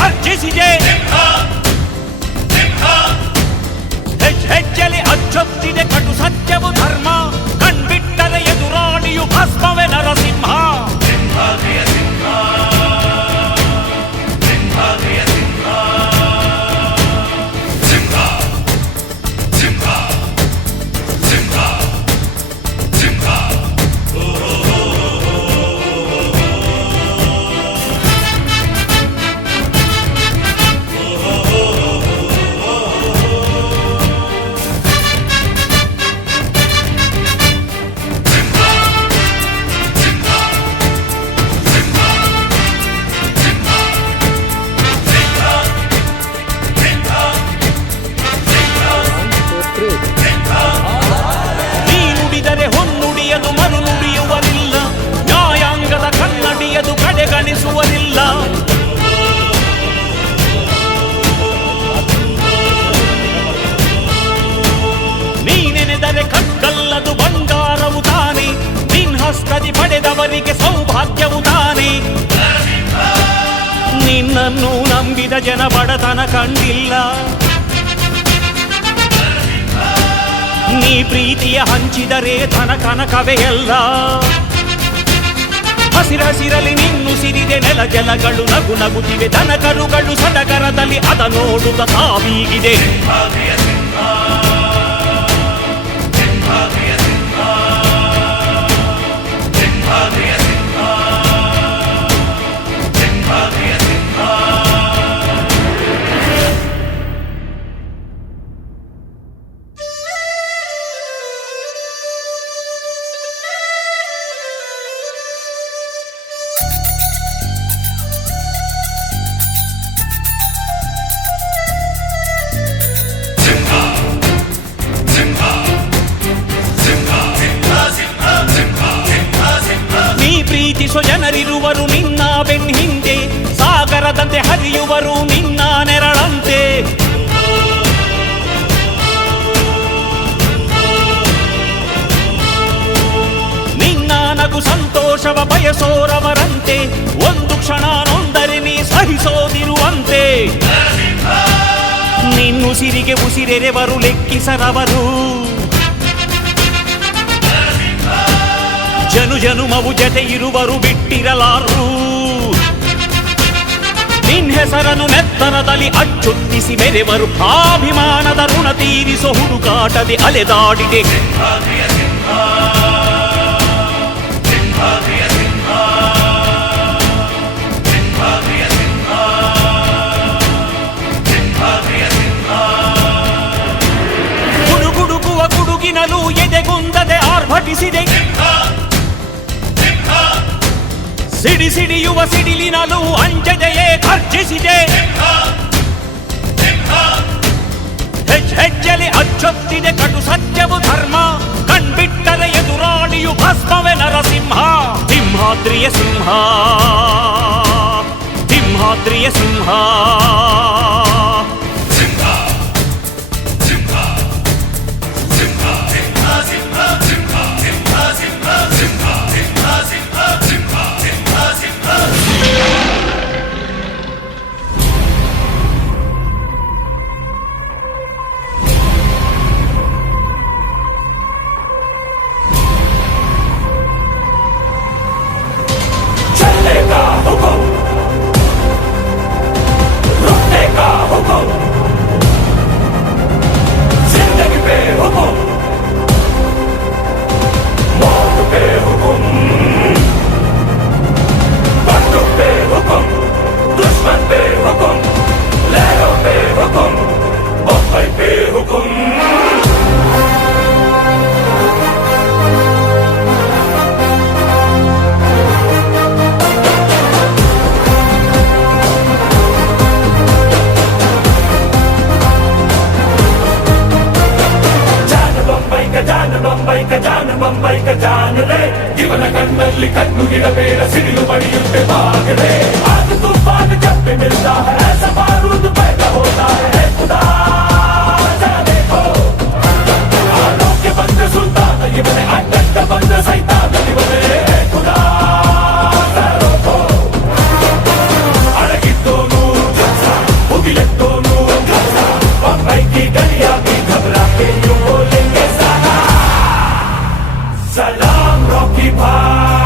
ಘರ್ಜಿಸಿದೆ. ಹೆಜ್ಜೆಲಿ ಅಚ್ಚೊತ್ತಿದೆ ಕಟು ಸತ್ಯವು ಧರ್ಮ, ಕಣ್ಬಿಟ್ಟರೆ ಎದುರಾಳಿಯು ಭಸ್ಮವೇ ನರಸಿಂಹ. ಕಕ್ಕಲ್ಲದು ಬಂಗಾರವು ತಾನೆ, ನಿನ್ಹಸ್ತದಿ ಪಡೆದವರಿಗೆ ಸೌಭಾಗ್ಯವು ತಾನೆ. ನಿನ್ನನ್ನು ನಂಬಿದ ಜನ ಬಡತನ ಕಂಡಿಲ್ಲ, ನೀ ಪ್ರೀತಿಯ ಹಂಚಿದರೆ ಧನ ಕನಕವೇ ಎಲ್ಲ. ಹಸಿರಸಿರಲಿ ನಿನ್ನು ಸಿರಿದೆ ನೆಲ ಜಲಗಳು ನಗು ನಗುತ್ತಿವೆ, ದನ ಕರುಗಳು ಸಡಗರದಲ್ಲಿ ಅದ ನೋಡುತ್ತ ತಾವೀಗಿದೆ. ಪ್ರೀತಿಸೋ ಜನರಿರುವರು ನಿನ್ನ ಬೆನ್ ಹಿಂದೆ, ಸಾಗರದಂತೆ ಹರಿಯುವರು ನಿನ್ನ ನೆರಳಂತೆ. ನಿನ್ನ ನಗು ಸಂತೋಷವ ಬಯಸೋರವರಂತೆ, ಒಂದು ಕ್ಷಣ ನೊಂದರೆ ನೀ ಸಹಿಸೋದಿರುವಂತೆ. ನಿನ್ನುಸಿರಿಗೆ ಉಸಿರೆರೆವರು ಲೆಕ್ಕಿಸರವರು, ಜನು ಜನುಮವು ಜತೆ ಇರುವರು ಬಿಟ್ಟಿರಲಾರು. ನಿನ್ ಹೆಸರನ್ನು ನೆತ್ತರದಲ್ಲಿ ಅಚ್ಚೊತ್ತಿಸಿ ಮೆರೆವರು, ಅಭಿಮಾನದ ಋಣ ತೀರಿಸೋ ಹುಡುಕಾಟದೆ ಅಲೆದಾಡಿದೆ. ಗುಡುಗುಡುಗುವ ಗುಡುಗಿನಲು ಎದೆಗುಂದದೆ ಆರ್ಭಟಿಸಿದೆ, ಸಿಡಿ ಸಿಡಿಯುವ ಸಿಡಿಲಿನಲು ಅಂಜದೆಯೇ ಘರ್ಜಿಸಿದೆ. ಹೆಜ್ಜೆಲಿ ಅಚ್ಚೊತ್ತಿದೆ ಕಟು ಸತ್ಯವು ಧರ್ಮ, ಕಣ್ಬಿಟ್ಟರೆ ಎದುರಾಳಿಯು ಭಸ್ಮವೇ ನರಸಿಂಹ. ಸಿಂಹಾದ್ರಿಯ ಸಿಂಹ, ಸಿಂಹಾದ್ರಿಯ ಸಿಂಹ. ಬೊಂಬೈ ಗಜಾನನೆ ಇವನ ಕಣ್ಣಲ್ಲಿ ಕಣ್ಣು ಗಿಡಬೇಡ ಸಿಡಿಲು ಬಡಿಯುತ್ತೆ ಬಾಗಡೆ ಆಗ ತೂಫಾನ್ जब भी मिलता है ऐसा बारूद पैदा होता है खुदा जाने को आलों के बंदे सुल्तान ಇವನೇ ಅಡ್ಡ ಬಂದ ಸೈತಾನ ಇವನೇ खुदा जानो को ಅಡಗಿದ್ದೋನು नाम रॉकी भाई